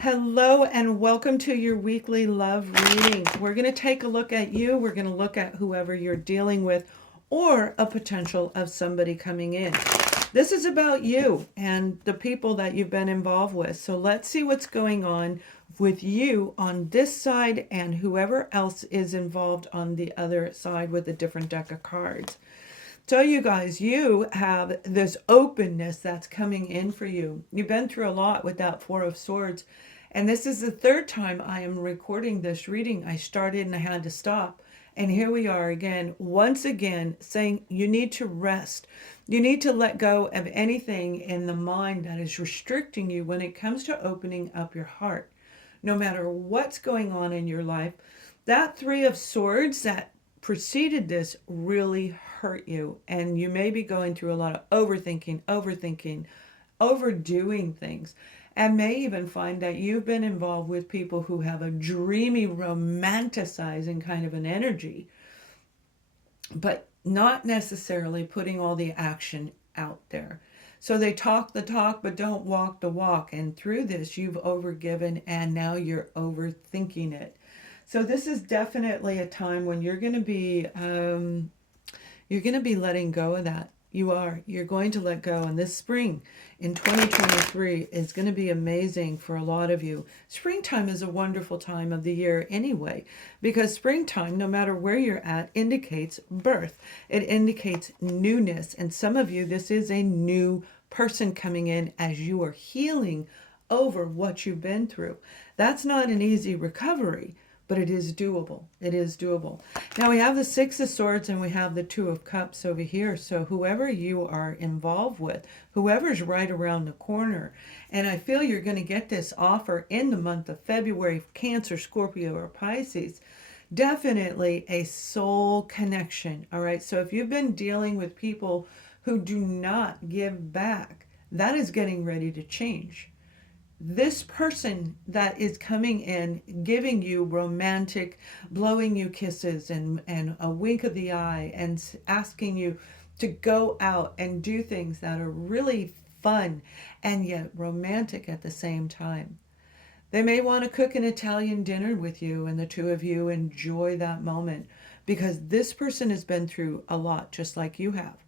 Hello and welcome to your weekly love reading. We're going to take a look at you. We're going to look at whoever you're dealing with or a potential of somebody coming in. This is about you and the people that you've been involved with. So let's see what's going on with you on this side and whoever else is involved on the other side with a different deck of cards. So you guys, you have this openness that's coming in for you. You've been through a lot with that Four of Swords. And this is the third time I am recording this reading. I started and I had to stop. And here we are again, once again, saying you need to rest. You need to let go of anything in the mind that is restricting you when it comes to opening up your heart. No matter what's going on in your life, that Three of Swords that preceded this really hurt you, and you may be going through a lot of overthinking, overdoing things, and may even find that you've been involved with people who have a dreamy, romanticizing kind of an energy, but not necessarily putting all the action out there. So they talk the talk, but don't walk the walk. And through this, you've overgiven, and now you're overthinking it. So this is definitely a time when you're going to be letting go of that. You're going to let go. And this spring in 2023 is going to be amazing for a lot of you. Springtime is a wonderful time of the year anyway, because springtime, no matter where you're at, indicates birth. It indicates newness. And some of you, this is a new person coming in as you are healing over what you've been through. That's not an easy recovery, but it is doable. It is doable. Now we have the Six of Swords and we have the Two of Cups over here. So whoever you are involved with, whoever's right around the corner, and I feel you're going to get this offer in the month of February, Cancer, Scorpio, or Pisces, definitely a soul connection. All right. So if you've been dealing with people who do not give back, that is getting ready to change. This person that is coming in, giving you romantic, blowing you kisses and a wink of the eye and asking you to go out and do things that are really fun and yet romantic at the same time. They may want to cook an Italian dinner with you and the two of you enjoy that moment, because this person has been through a lot just like you have.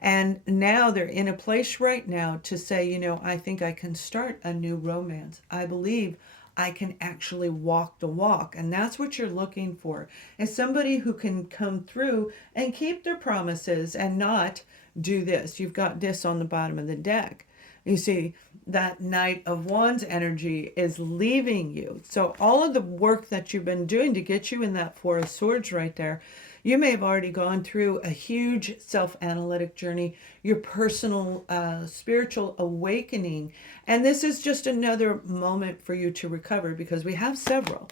And now they're in a place right now to say, I think I can start a new romance. I believe I can actually walk the walk. And that's what you're looking for, is somebody who can come through and keep their promises and not do this. You've got this on the bottom of the deck. You see, that Knight of Wands energy is leaving you. So all of the work that you've been doing to get you in that Four of Swords right there, you may have already gone through a huge self-analytic journey, your personal spiritual awakening. And this is just another moment for you to recover, because we have several.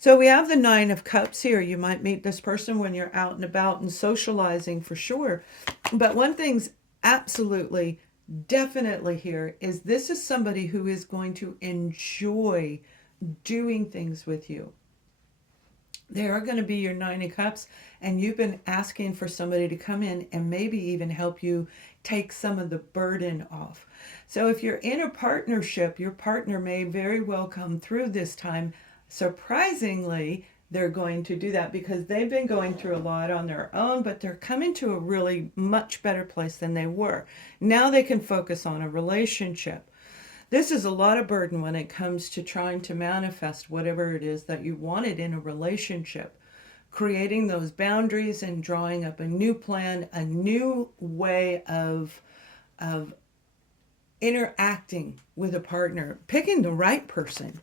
So we have the Nine of Cups here. You might meet this person when you're out and about and socializing for sure. But one thing's absolutely, definitely here is this is somebody who is going to enjoy doing things with you. They are going to be your Nine of Cups, and you've been asking for somebody to come in and maybe even help you take some of the burden off. So if you're in a partnership, your partner may very well come through this time. Surprisingly, they're going to do that because they've been going through a lot on their own, but they're coming to a really much better place than they were. Now they can focus on a relationship. This is a lot of burden when it comes to trying to manifest whatever it is that you wanted in a relationship. Creating those boundaries and drawing up a new plan, a new way of interacting with a partner, picking the right person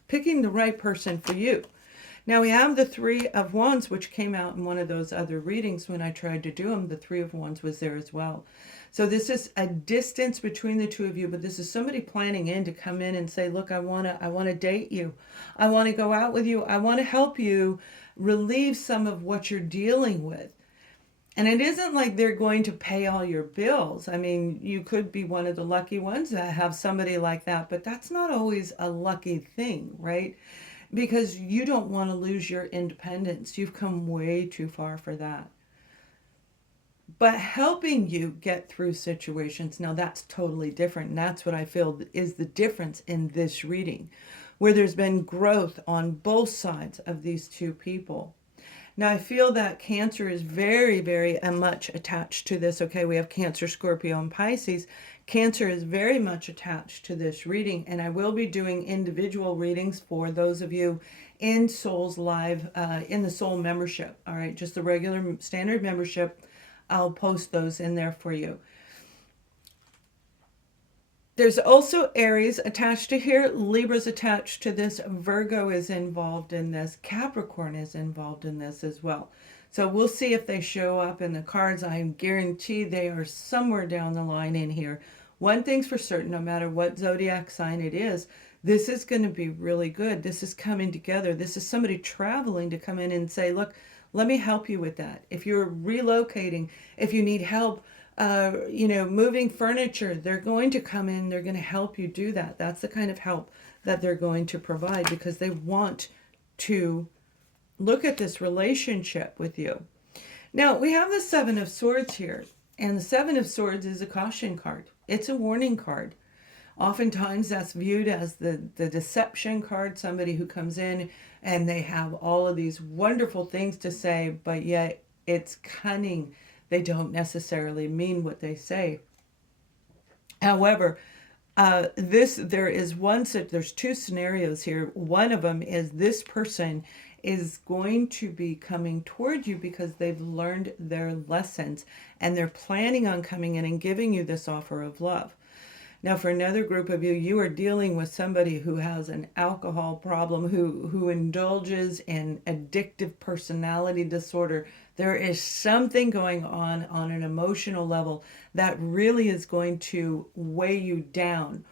for you. Now we have the Three of Wands, which came out in one of those other readings when I tried to do them. The Three of Wands was there as well. So this is a distance between the two of you, but this is somebody planning in to come in and say, look, I want to date you. I want to go out with you. I want to help you relieve some of what you're dealing with. And it isn't like they're going to pay all your bills. I mean, you could be one of the lucky ones that have somebody like that, but that's not always a lucky thing, right? Because you don't want to lose your independence. You've come way too far for that. But helping you get through situations, now that's totally different. And that's what I feel is the difference in this reading. where there's been growth on both sides of these two people. Now, I feel that Cancer is very, very much attached to this. Okay, we have Cancer, Scorpio, and Pisces. Cancer is very much attached to this reading, and I will be doing individual readings for those of you in Soul's Live, in the Soul membership. All right, just the regular standard membership. I'll post those in there for you. There's also Aries attached to here. Libra's attached to this. Virgo is involved in this. Capricorn is involved in this as well. So we'll see if they show up in the cards. I guarantee they are somewhere down the line in here. One thing's for certain, no matter what zodiac sign it is, this is going to be really good. This is coming together. This is somebody traveling to come in and say, look, let me help you with that. If you're relocating, if you need help, moving furniture, they're going to come in, they're going to help you do that. That's the kind of help that they're going to provide because they want to look at this relationship with you. Now, we have the Seven of Swords here, and the Seven of Swords is a caution card. It's a warning card. Oftentimes that's viewed as the deception card, somebody who comes in and they have all of these wonderful things to say, but yet it's cunning. They don't necessarily mean what they say. However, there's two scenarios here. One of them is this person is going to be coming toward you because they've learned their lessons and they're planning on coming in and giving you this offer of love. Now, for another group of you, you are dealing with somebody who has an alcohol problem, who indulges in addictive personality disorder. There is something going on an emotional level that really is going to weigh you down,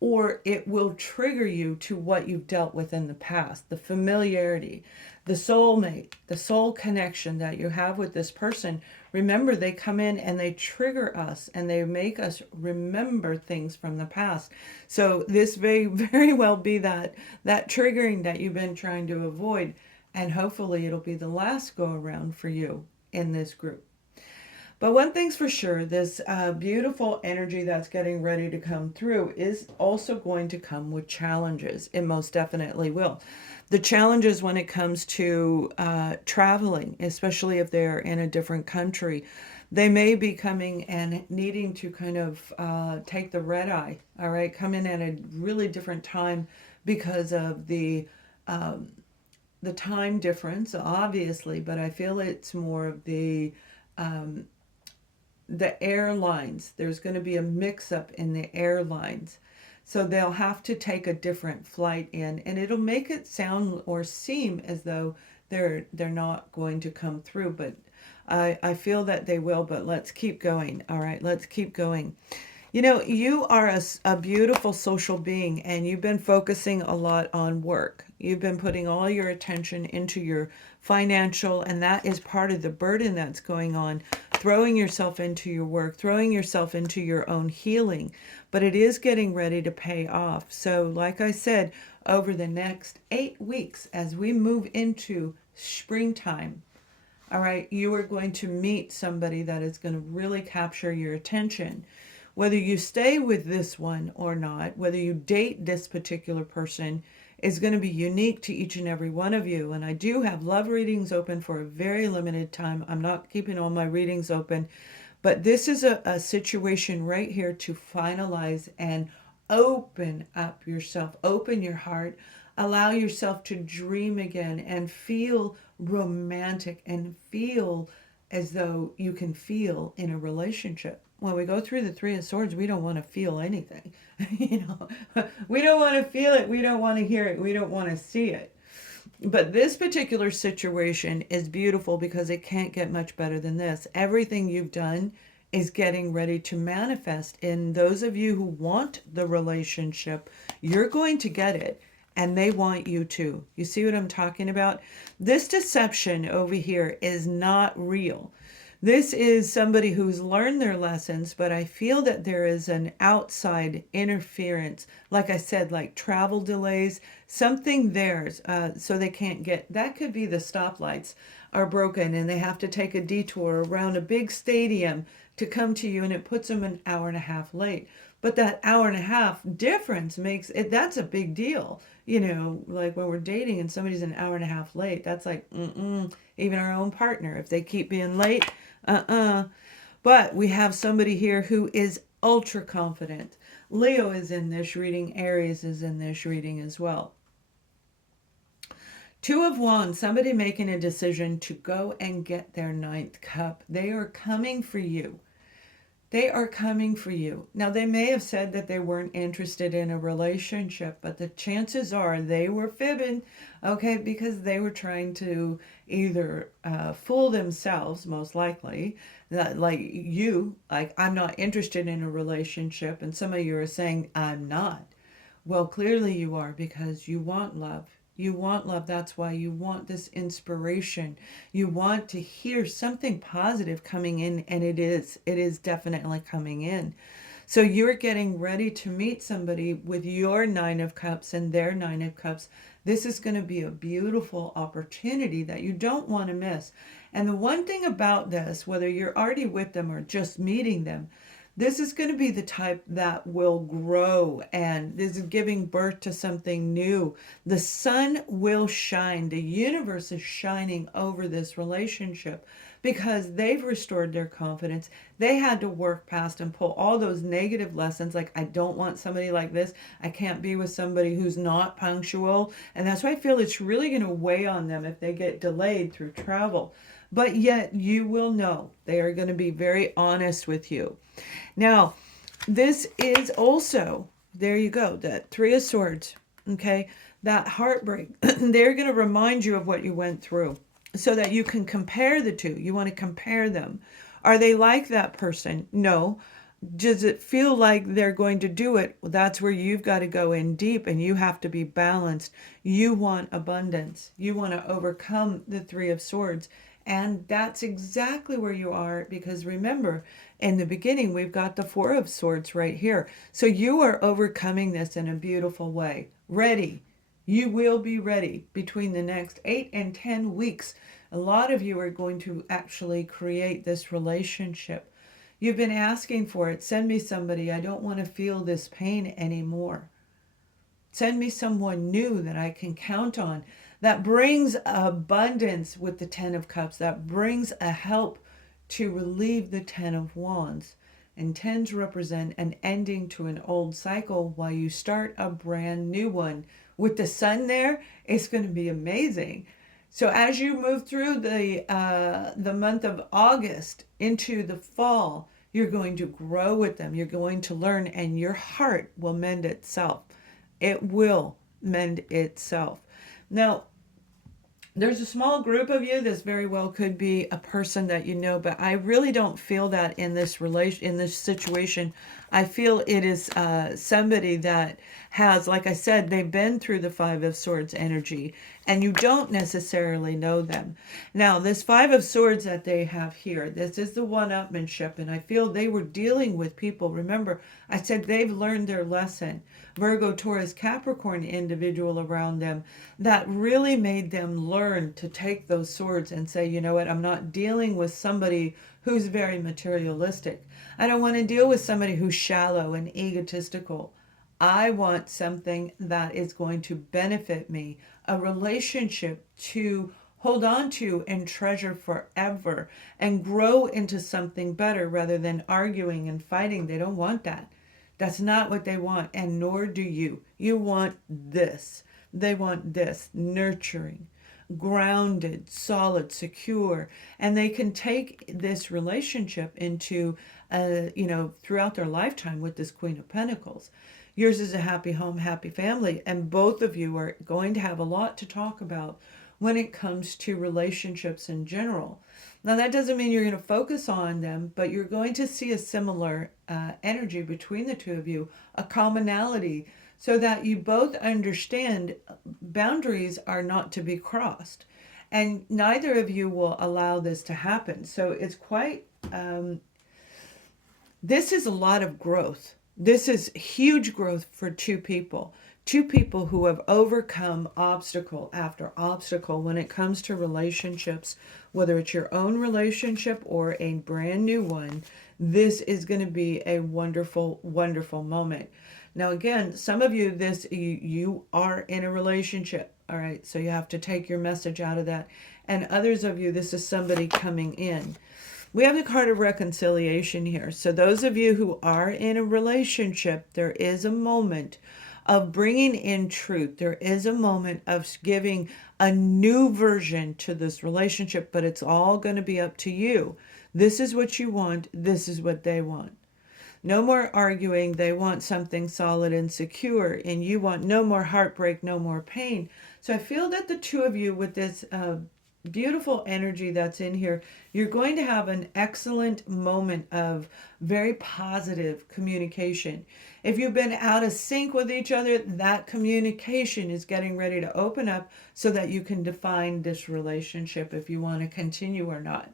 or it will trigger you to what you've dealt with in the past, the familiarity, the soulmate, the soul connection that you have with this person. Remember, they come in and they trigger us and they make us remember things from the past. So this may very well be that triggering that you've been trying to avoid. And hopefully it'll be the last go around for you in this group. But one thing's for sure, this beautiful energy that's getting ready to come through is also going to come with challenges. It most definitely will. The challenges when it comes to traveling, especially if they're in a different country, they may be coming and needing to kind of take the red eye, all right, come in at a really different time because of the time difference, obviously, but I feel it's more of the airlines. There's going to be a mix-up in the airlines. So they'll have to take a different flight in, and it'll make it sound or seem as though they're not going to come through, but I feel that they will, but let's keep going. All right, let's keep going. You know, you are a beautiful social being, and you've been focusing a lot on work. You've been putting all your attention into your financial, and that is part of the burden that's going on, throwing yourself into your work, throwing yourself into your own healing, but it is getting ready to pay off. So like I said, over the next 8 weeks, as we move into springtime, all right, you are going to meet somebody that is going to really capture your attention. Whether you stay with this one or not, whether you date this particular person, is going to be unique to each and every one of you. And I do have love readings open for a very limited time. I'm not keeping all my readings open, but this is a situation right here to finalize and open up yourself, open your heart, allow yourself to dream again and feel romantic and feel as though you can feel in a relationship. When we go through the Three of Swords, we don't want to feel anything. We don't want to feel it. We don't want to hear it. We don't want to see it. But this particular situation is beautiful because it can't get much better than this. Everything you've done is getting ready to manifest. And those of you who want the relationship, you're going to get it. And they want you to. You see what I'm talking about? This deception over here is not real. This is somebody who's learned their lessons, but I feel that there is an outside interference. Like I said, like travel delays, something there, so they can't get, that could be the stoplights are broken and they have to take a detour around a big stadium to come to you, and it puts them an hour and a half late. But that hour and a half difference makes it, that's a big deal. You know, like when we're dating and somebody's an hour and a half late, that's like, even our own partner, if they keep being late, But we have somebody here who is ultra confident. Leo is in this reading, Aries is in this reading as well. Two of Wands, somebody making a decision to go and get their ninth cup. They are coming for you. They are coming for you. Now, they may have said that they weren't interested in a relationship, but the chances are they were fibbing, okay, because they were trying to either fool themselves, most likely, that, like you, like, I'm not interested in a relationship, and some of you are saying, I'm not. Well, clearly you are, because you want love. You want love. That's why you want this inspiration. You want to hear something positive coming in, and it is. It is definitely coming in. So you're getting ready to meet somebody with your Nine of Cups and their Nine of Cups. This is going to be a beautiful opportunity that you don't want to miss. And the one thing about this, whether you're already with them or just meeting them, this is going to be the type that will grow, and this is giving birth to something new. The sun will shine. The universe is shining over this relationship because they've restored their confidence. They had to work past and pull all those negative lessons, like, I don't want somebody like this. I can't be with somebody who's not punctual. And that's why I feel it's really going to weigh on them if they get delayed through travel. But yet you will know they are going to be very honest with you. Now, this is also, there you go, that Three of Swords, okay? That heartbreak. They're going to remind you of what you went through so that you can compare the two. You want to compare them. Are they like that person? No. Does it feel like they're going to do it? Well, that's where you've got to go in deep, and you have to be balanced. You want abundance. You want to overcome the Three of Swords. And that's exactly where you are, because remember, in the beginning, we've got the Four of Swords right here. So you are overcoming this in a beautiful way. Ready. You will be ready between the next 8 and 10 weeks. A lot of you are going to actually create this relationship. You've been asking for it. Send me somebody. I don't want to feel this pain anymore. Send me someone new that I can count on. That brings abundance with the Ten of Cups. That brings a help to relieve the Ten of Wands. And tens represent an ending to an old cycle while you start a brand new one. With the sun there, it's going to be amazing. So as you move through the month of August into the fall, you're going to grow with them. You're going to learn, and your heart will mend itself. It will mend itself. Now, there's a small group of you. This very well could be a person that you know, but I really don't feel that in this situation. I feel it is somebody that has, like I said, they've been through the Five of Swords energy, and you don't necessarily know them. Now, this Five of Swords that they have here, this is the one-upmanship, and I feel they were dealing with people. Remember, I said they've learned their lesson. Virgo, Taurus, Capricorn individual around them that really made them learn to take those swords and say, you know what, I'm not dealing with somebody who's very materialistic. I don't want to deal with somebody who's shallow and egotistical. I want something that is going to benefit me, a relationship to hold on to and treasure forever and grow into something better rather than arguing and fighting. They don't want that. That's not what they want, and nor do you. You want this. They want this, nurturing, grounded, solid, secure, and they can take this relationship into, throughout their lifetime with this Queen of Pentacles. Yours is a happy home, happy family, and both of you are going to have a lot to talk about when it comes to relationships in general. Now, that doesn't mean you're going to focus on them, but you're going to see a similar energy between the two of you, a commonality, so that you both understand boundaries are not to be crossed. And neither of you will allow this to happen. So it's quite, this is a lot of growth. This is huge growth for two people. Two people who have overcome obstacle after obstacle when it comes to relationships, whether it's your own relationship or a brand new one. This is going to be a wonderful, wonderful moment. Now, again, some of you, you are in a relationship. All right. So you have to take your message out of that. And others of you, this is somebody coming in. We have the card of reconciliation here. So those of you who are in a relationship, there is a moment of bringing in truth. There is a moment of giving a new version to this relationship, but it's all going to be up to you. This is what you want. This is what they want. No more arguing. They want something solid and secure, and you want no more heartbreak, no more pain. So I feel that the two of you, with this beautiful energy that's in here, you're going to have an excellent moment of very positive communication. If you've been out of sync with each other, that communication is getting ready to open up so that you can define this relationship if you want to continue or not.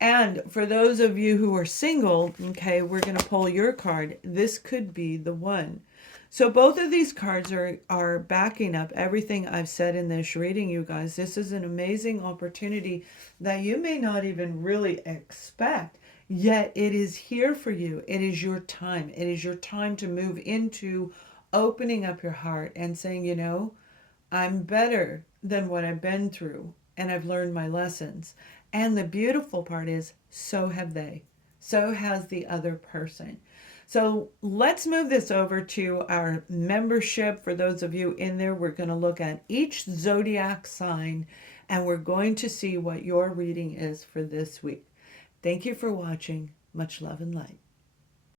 And for those of you who are single, okay, we're going to pull your card. This could be the one. So both of these cards are backing up everything I've said in this reading, you guys. This is an amazing opportunity that you may not even really expect, yet it is here for you. It is your time. It is your time to move into opening up your heart and saying, you know, I'm better than what I've been through, and I've learned my lessons. And the beautiful part is, so have they. So has the other person. So let's move this over to our membership. For those of you in there, we're going to look at each zodiac sign, and we're going to see what your reading is for this week. Thank you for watching. Much love and light.